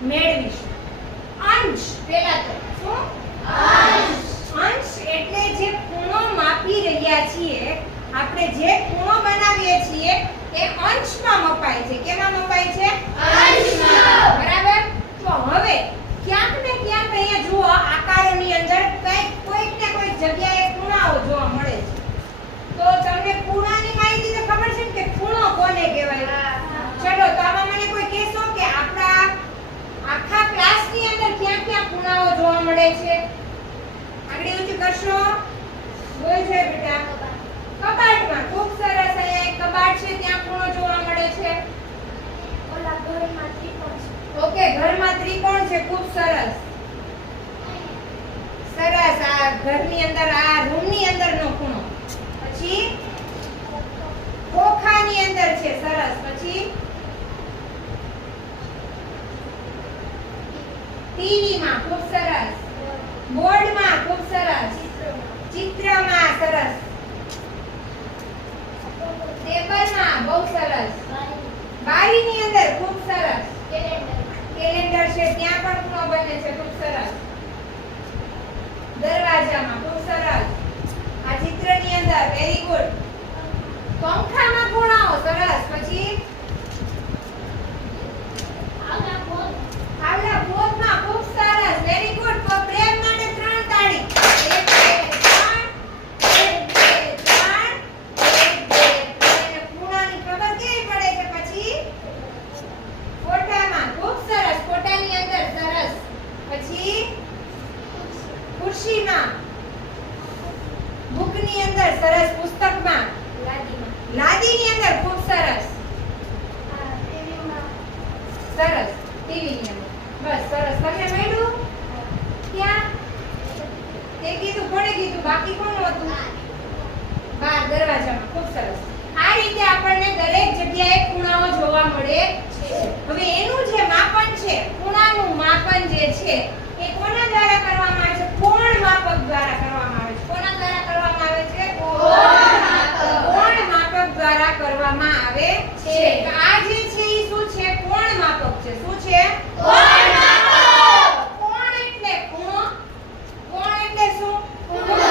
મેળવીશું. અંશ પહેલા તો શું? અંશ એટલે જે ખૂણો માપી રહ્યા છીએ, આપણે જે ખૂણો બનાવીએ છીએ એ અંશમાં મપાય છે. કેમાં મપાય છે? અંશમાં. બરાબર. તો હવે ક્યાંક ને ક્યાંક અહીંયા જુઓ આકારોની અંદર કોઈક ને કોઈક જગ્યાએ ખૂણાઓ જોવા મળે છે. તો તમને ખૂણાની માહિતી તો ખબર છે ને કે ખૂણો કોને કહેવાય? ચલો તો આમાં મને કોઈ કહેશો કે આપણા આખા ક્લાસની અંદર ક્યાં ક્યાં ખૂણાઓ જોવા મળે છે? આગળ ઊંચું કરશો. બોલ છે બેટા. કબાટમાં. ખૂબ સરસ. અહીંયા એક કબાટ છે, ત્યાં ખૂણો જોવા મળે છે. ઓલા ઘરમાં ત્રિકોણ છે. ઓકે, ઘરમાં ત્રિકોણ છે. ખૂબ સરસ. સરસ. આ ઘરની અંદર, આ રૂમની અંદરનો ખૂણો. પછી ખોખાની અંદર છે. સરસ. પછી ટીવી માં. ખૂબ સરસ. બોર્ડ માં. ખૂબ સરસ. ચિત્રમાં. સરસ. ટેબલ માં. બહુ સરસ. બારીની અંદર. ખૂબ સરસ. કેલેન્ડર છે, ત્યાં પણ ખૂણો બને છે. ખૂબ સરસ. દરવાજામાં. ખૂબ સરસ. આ ચિત્રની અંદર. Very good. પંખામાં ખૂણાઓ. સરસ. પછી આવલા બોધમાં. ખૂબ સરસ. Very good. તો પ્રેમ માટે 3 તાળી. 1 2 3. 1 2 3. 1 2 3. ખૂણાની ખબર કેવી પડે છે? પછી ફોટામાં. ખૂબ સરસ. ફોટાની અંદર. સરસ. પછી ખુરશીમાં. બુકની અંદર. સરસ. પુસ્તકમાં. લાદીની અંદર. ખૂબ સરસ. સરસ. ટીવીની અંદર. બસ સરસ. તમને મળ્યું? ક્યાં? તે કીધું. કોણે કીધું? બાકી કોણ હતું? બહાર દરવાજામાં. ખૂબ સરસ. આ રીતે આપણને દરેક જગ્યાએ ખૂણાઓ જોવા મળે છે. હવે એનું જે માપન છે, ખૂણાનું માપન જે છે એ કોના દ્વારા કરવામાં આવે છે? કોણ માપક દ્વારા કરવામાં આવે છે. કોના દ્વારા કરવામાં આવે છે? કોણ માપક દ્વારા કરવામાં આવે છે. આ જે છે એ શું છે? કોણ માપક છે. શું છે? કોણ માપક. કોણ એટલે ખૂણો. કોણ એટલે શું? ખૂણો.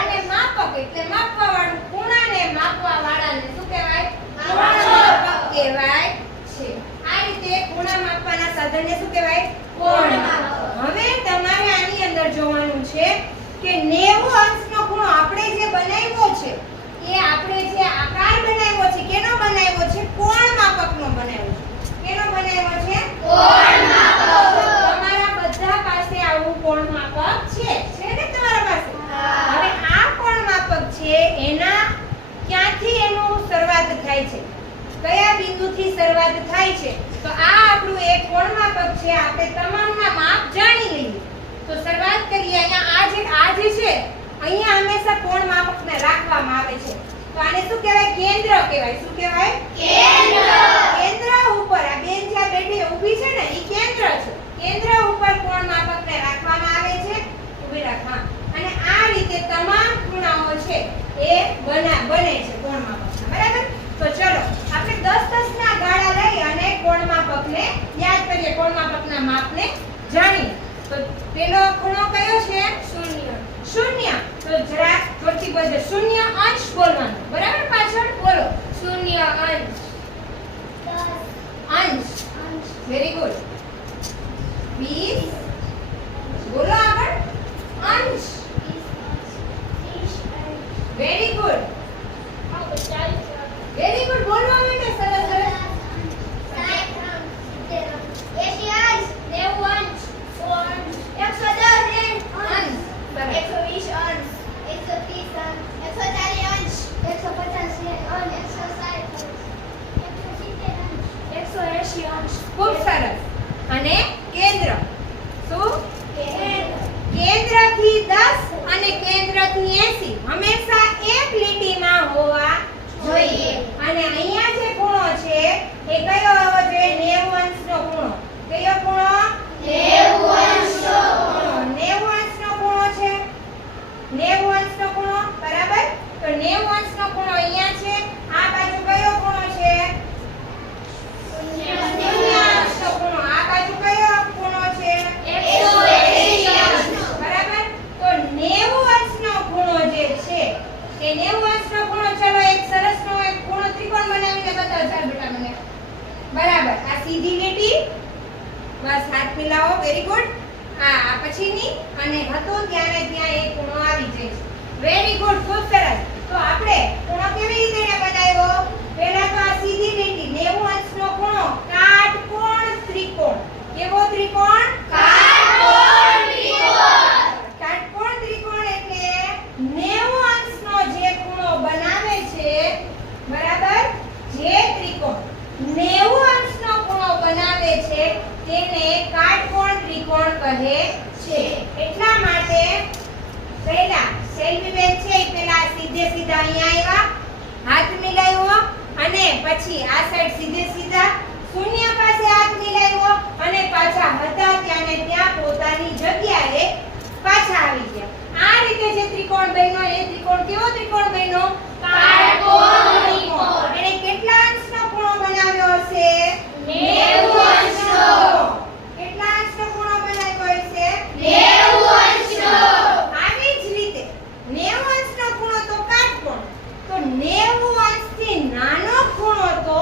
અને માપક એટલે માપવા વાળું. ખૂણાને માપવા વાળાને શું કહેવાય? કોણ માપક કહેવાય છે. આ રીતે ખૂણા માપવાના સાધનને શું કહેવાય? કોણ માપક. હવે તમારે આની અંદર જોવાનું છે કે 90 અંશનો ખૂણો આપણે જે બનાવ્યો છે એ આપણે જે આકાર બનાવ્યો છે કેનો બનાવ્યો છે? કોણ માપકનો બનાવ્યો છે. કેનો બનાવ્યો છે? કોણ માપક. તમારા બધા પાસે આવું કોણ માપક છે. છે ને તમારા પાસે? હવે આ કોણ માપક છે એના ક્યાંથી એનું શરૂઆત થાય છે? કયા બિંદુથી શરૂઆત થાય છે? તો આ આપણું એક કોણ માપક છે. આપણે તમામના માપ જાણી લઈએ. તો શરૂઆત કરીએ. અહીંયા આ જે છે અહીંયા હંમેશા કોણ માપકને રાખવામાં આવે છે. તો આને શું કહેવાય? કેન્દ્ર કહેવાય. શું કહેવાય? કેન્દ્ર. કેન્દ્ર ઉપર આ બેન જ્યાં બેઠી ઊભી છે ને એ કેન્દ્ર છે. કેન્દ્ર ઉપર કોણ માપકને રાખવામાં આવે છે. ઊભી રાખ. હા. અને આ રીતે તમામ ખૂણાઓ છે એ બને છે કોણ માપકના. બરાબર? તો ચલો આપણે 10 ના ગાળા લઈ અને કોણ માપકને યાદ કરીએ. કોણ માપકના માપને જાણીએ. તો પેલો ખૂણો કયો છે? શૂન્ય. શૂન્ય. તો જરા જોરથી બોલજો. શૂન્ય અંશ બોલવાનું. બરાબર? પાછળ બોલો. શૂન્ય અંશ. અંશ. Very good. 20. બોલો આગળ. અંશ. Very good. Very good. બોલવા માટે સરસ સરસ. 80 અંશ. 90 અંશ. 110 અંશ. 120 અંશ. 130 અંશ. 140 અંશ. 150 અંશ. 160 અંશ. 180 અંશ. ખૂબ સરસ. અને કેન્દ્ર. શું? કેન્દ્રથી 10 અને કેન્દ્રથી 80 હંમેશા એક લીટીમાં હોવા જોઈએ. અને અહીંયા જે ખૂણો છે એ કયો હોવો જોઈએ? 90 અંશનો ખૂણો. કયો ખૂણો? 90 અંશનો ખૂણો. 90 અંશનો ખૂણો છે. 90 અંશનો ખૂણો. બરાબર? તો 90 અંશનો ખૂણો અહીંયા છે. આ બાજુ કયો ખૂણો છે? 0 અંશનો ખૂણો. આ બાજુ કયો? મિલાવો. Very good. આ પછીની અને હતો ત્યારે ત્યાં એક ખૂણો આવી જાય છે. વેરી ગુડ, ખૂબ સરસ. તો આપણે ખૂણો કેવી રીતે બનાવ્યો? પહેલા તો આ સીધી લીટી 90 અંશનો ખૂણો કાટકોણ ત્રિકોણ. કેવો ત્રિકોણ? કાટકોણ ત્રિકોણ. કાટકોણ ત્રિકોણ એટલે 90 અંશનો જે ખૂણો બનાવે છે, બરાબર? જે ત્રિકોણ 90 અંશનો ખૂણો બનાવે છે તેને કાટકોણ ત્રિકોણ કહે છે. એટલા માટે પહેલા સેલ્વીબેન છે એ પહેલા સીધે સીધા અહીંયા આવ્યા, હાથ મિલાવ્યો અને પછી આ સાઈડ સીધે સીધા શૂન્ય પાસે હાથ મિલાવ્યો અને પાછા હતા ત્યાં ને ત્યાં પોતાની જગ્યાએ પાછા આવી ગયા. આ રીતે જે ત્રિકોણ બન્યો એ ત્રિકોણ કેવો ત્રિકોણ બન્યો? કાટકોણ ત્રિકોણ. એને કેટલા અંશનો ખૂણો બનાવ્યો હશે? 90 અંશનો. કેટલા અંશનો ખૂણો બનાવ્યો હશે? 90 અંશનો. આવી જ રીતે 90 અંશનો ખૂણો તો કાટકોણ, તો 90 અંશથી નાનો ખૂણો તો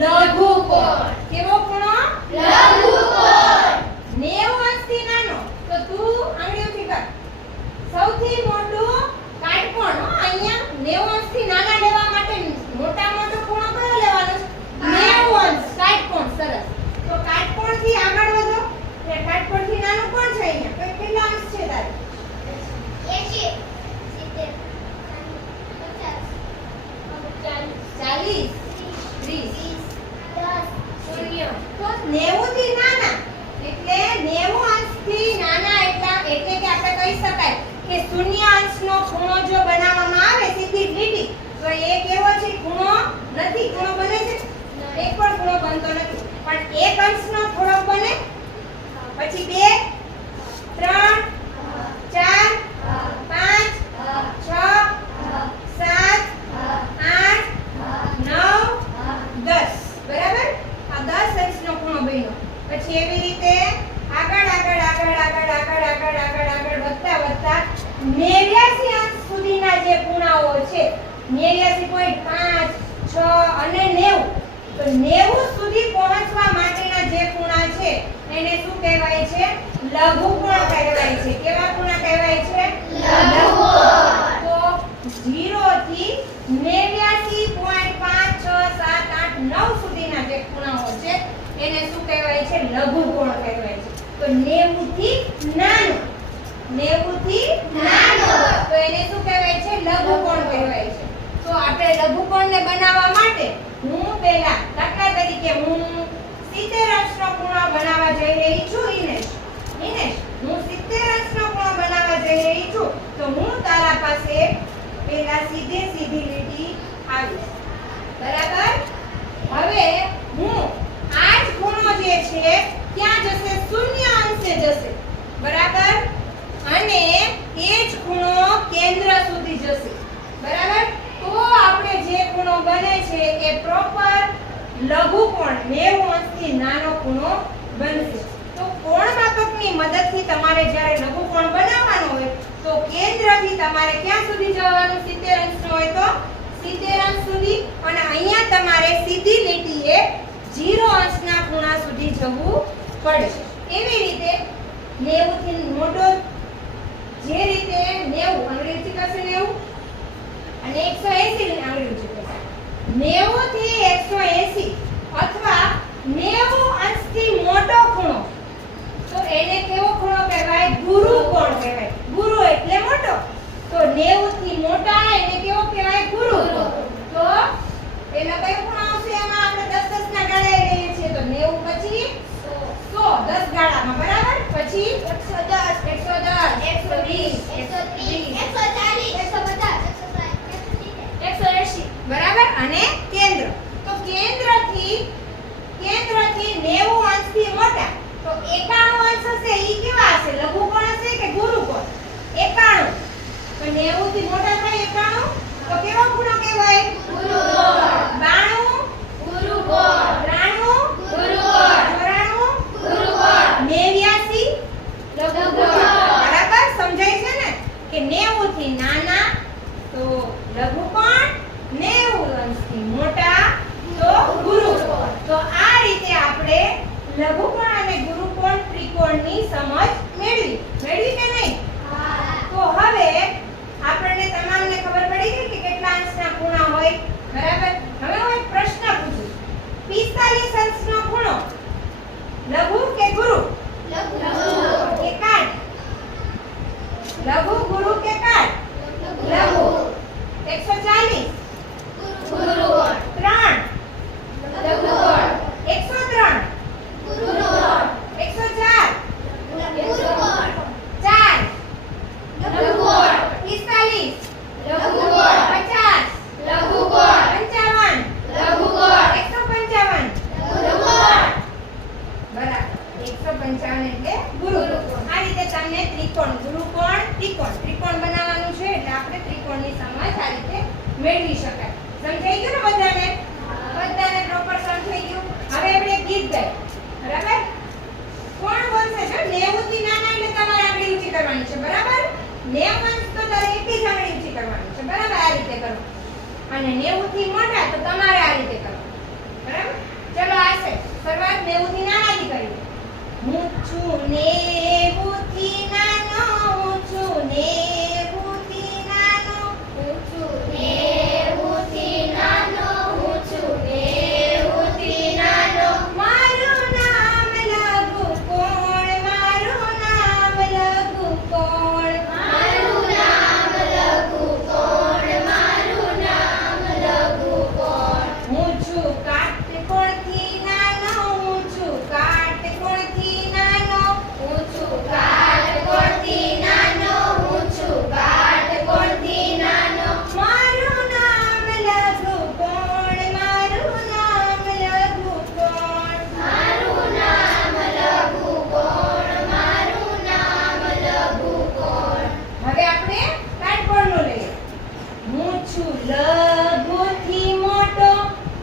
લઘુકોણ. કેવો ખૂણો? લઘુકોણ. 90 અંશથી નાનો તો તું આંગળીઓથી કર. સૌથી મોટું કાટકોણ. અહીંયા 90 અંશથી નાના લેવા માટે મોટા મોટો ખૂણો કયો લેવાનો છે? 90 અંશ કાટકોણ. સરસ. તો કાટકોણથી આગળ વધો. એટલે કાટકોણથી નાનું કોણ છે અહીંયા? તો કેટલા અંશ છે તારે? 80 70 50 40 30 10 તો 90 થી નાના એટલે 90 અંશથી નાના એટલે કે આપણે કહી શકાય કે 0 અંશનો ખૂણો જો બનાવવામાં આવે સીધી લીટી તો એ કેવો છે? ખૂણો નથી. ખૂણો બને છે? એક પણ ખૂણો બનતો નથી. પણ 1 અંશનો થોડોક બને, પછી 2 3 4 5 6 7 8 9 10. બરાબર? આ 10 અંશનો ખૂણો બન્યો. પછી એવી રીતે આગળ આગળ આગળ આગળ આગળ આગળ આગળ આગળ વધતા વધતા 89 અંશ સુધીના જે ખૂણાઓ છે 89.5 6 અને 90, તો 90 સુધી પહોંચવા માટેના જે ખૂણા છે એને શું કહેવાય છે? લઘુકોણ કહેવાય છે. કેવા ખૂણા કહેવાય છે? લઘુકોણ. તો 0 થી 89.5 6 7 8 9 સુધીના જે ખૂણાઓ છે એને શું કહેવાય છે? લઘુકોણ કહેવાય છે. તો 90 થી નાનો, 90 થી નાનો. તો એને શું કહેવાય છે? લઘુકોણ કહેવાય છે. તો આપણે લઘુકોણને બનાવવા માટે હું પહેલા દાખલા તરીકે હું 70 અંશનો ખૂણો બનાવવા જઈ રહી છું. ઇનેશ, હું 70 અંશનો ખૂણો બનાવવા જઈ રહી છું. તો હું તારા પાસે પહેલા સીધી લીટી આવીશ. બરાબર? હવે હું આ જ ખૂણો જે છે ક્યાં જશે? 0 અંશે જશે. બરાબર? અને એ જ ખૂણો કેન્દ્ર સુધી જશે. બરાબર? તો આપણે જે ખૂણો બને છે એ પ્રોપર લઘુકોણ 90 અંશથી નાનો ખૂણો બનશે. તો કોણ માપકની મદદથી તમારે જ્યારે લઘુકોણ બનાવવાનો હોય તો કેન્દ્રથી તમારે ક્યાં સુધી જવાનું? 70 અંશનો હોય તો 70 અંશ સુધી, અને અહીંયા તમારે સીધી લીટીએ 0 અંશના ખૂણા સુધી જવું પડશે. એવી રીતે 90 થી મોટો, જે રીતે 90 આંગળીથી કરશે 90 અને 180 ની આંગળીથી કરશે 90 થી 180 અથવા 90 અંશથી મોટો ખૂણો તો એને કેવો ખૂણો કહેવાય? ગુરુકોણ કહેવાય. ગુરુ એટલે મોટો, તો 90 થી મોટા એને કેવો કહેવાય? ગુરુકોણ. તો એનો કયો ખૂણો આવશે? એમાં આપણે 10 10 ના ગાળા લઈએ છીએ તો 90 પછી 100 10 ગાળામાં. બરાબર? પછી 110 110 120 130 140 150 160 બરાબર? અને કેન્દ્ર, તો કેન્દ્રથી 90 અંશથી મોટા તો 91 અંશ હશે. ઈ કેવા હશે? લઘુકોણ હશે કે ગુરુકોણ? 91. તો 90 થી મોટા થાય 91 તો કેવો ખૂણો કહેવાય? ગુરુકોણ. 92 ગુરુકોણ. 93 ગુરુકોણ. 94 ગુરુકોણ. 89 લઘુકોણ. બરાબર? સમજાય છે ને કે 90 થી નાના તો લઘુકોણ, 90 અંશથી મોટા ઊંચી કરવાની છે બરાબર 90 અંશ તો તારે એક જ આંગળી ઊંચી કરવાની છે બરાબર આ રીતે કરો અને 90 થી મોટા તો તમારે આ રીતે કરો બરાબર ચલો આ છે શરૂઆત 90 થી નાનાથી કરીએ હું છું 90 થી નાનો હું છું 90 થી નાનો હું છું 90 થી નાનો હું છું 90 થી નાનો મારું નામ લઘુ કોણ મારું નામ લઘુ કોણ મારું નામ લઘુ કોણ મારું નામ લઘુ કોણ હું છું કાટકોણથી નાનો હું છું કાટકોણથી નાનો હું છું કાટકોણથી નાનો હું છું કાટકોણથી નાનો મારું નામ લઘુ કોણ મારું નામ લઘુ કોણ મારું નામ લઘુ કોણ મારું નામ લઘુ કોણ હવે આપણે કાટકોણનું લઈએ હું છું લઘુથી મોટો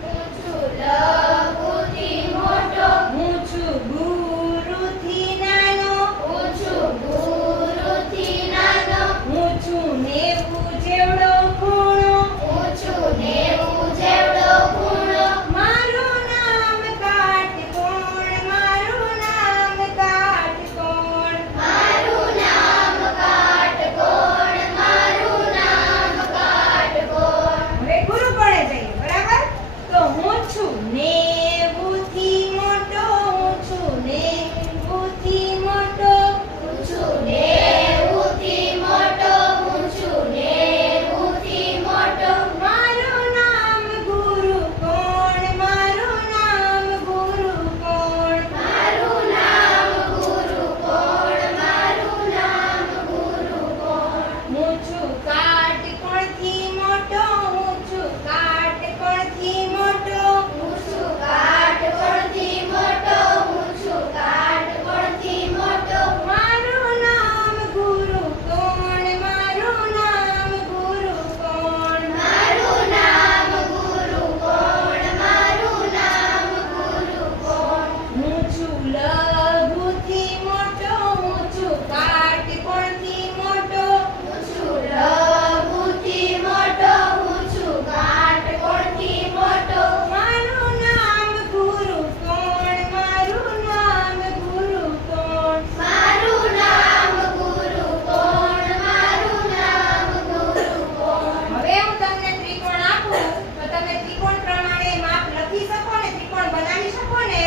હું છું લઘુથી મોટો હું છું ગુરુથી નાનો હું છું ગુરુથી નાનો હું છું 90 જેવડો ખૂણો હું છું 90 જેવડો ખૂણો મારું નામ કાટકોણ મારું નામ કાટકોણ મારું નામ કાટકોણ મારું નામ કાટકોણ હવે ગુરુ કોણે જઈએ બરાબર તો હું છું 90 થી મોટો હું છું 90 થી મોટો હું છું 90 થી મોટો હું છું 90 થી મોટો મારું નામ ગુરુ કોણ મારું નામ ગુરુ કોણ મારું નામ ગુરુ કોણ મારું નામ ગુરુ કોણ હું છું કાટકોણથી મોટો હું છું કાટકોણથી મોટો હું છું કાટકોણથી મોટો હું છું કાટકોણથી મોટો મારું નામ ગુરુ કોણ મારું નામ ગુરુ કોણ મારું નામ ગુરુ કોણ મારું નામ ગુરુ કોણ હું છું લઘુથી મોટો હું છું કાટકોણથી મોટો હું છું લઘુથી મોટો હું છું કાટકોણથી મોટો મારું નામ ગુરુ કોણ મારું નામ ગુરુ કોણ મારું નામ ગુરુ કોણ મારું નામ ગુરુ કોણ હવે હું તમને ત્રિકોણ આપું તો તમે ત્રિકોણ પ્રમાણે માપ લખી શકો ને ત્રિકોણ બનાવી શકો ને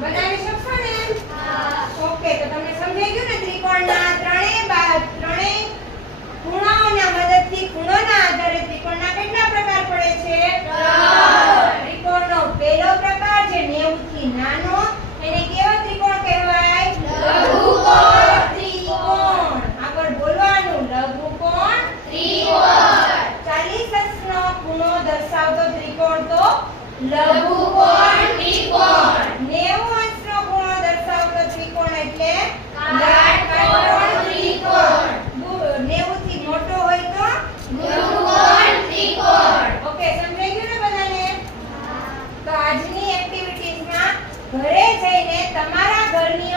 બનાવી શકશો ને ઓકે તો તમને સમજાઈ ગયું ને ત્રિકોણના ત્રણેય ખૂણાઓના મદદથી ખૂણોના આધારે ત્રિકોણના કેટલા પ્રકાર પડે છે ત્રિકોણનો પહેલો પ્રકાર જે 90 થી નાનો એને કેવો ત્રિકોણ કહેવાય લઘુકોણ. ત્રિકોણ આગળ બોલવાનું લઘુકોણ ત્રિકોણ 40 અંશનો ખૂણો દર્શાવતો ત્રિકોણ તો લઘુકોણ ત્રિકોણ 90 અંશનો ખૂણો દર્શાવતો ત્રિકોણ એટલે કાટકોણ ત્રિકોણ 90 થી મોટો હોય તો લઘુકોણ ત્રિકોણ ઓકે સમજાઈ ગયું ને બધાને તો આજની એક્ટિવિટીઝમાં ઘરે જઈને તમારા ઘરની